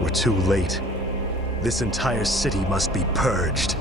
We're too late. This entire city must be purged.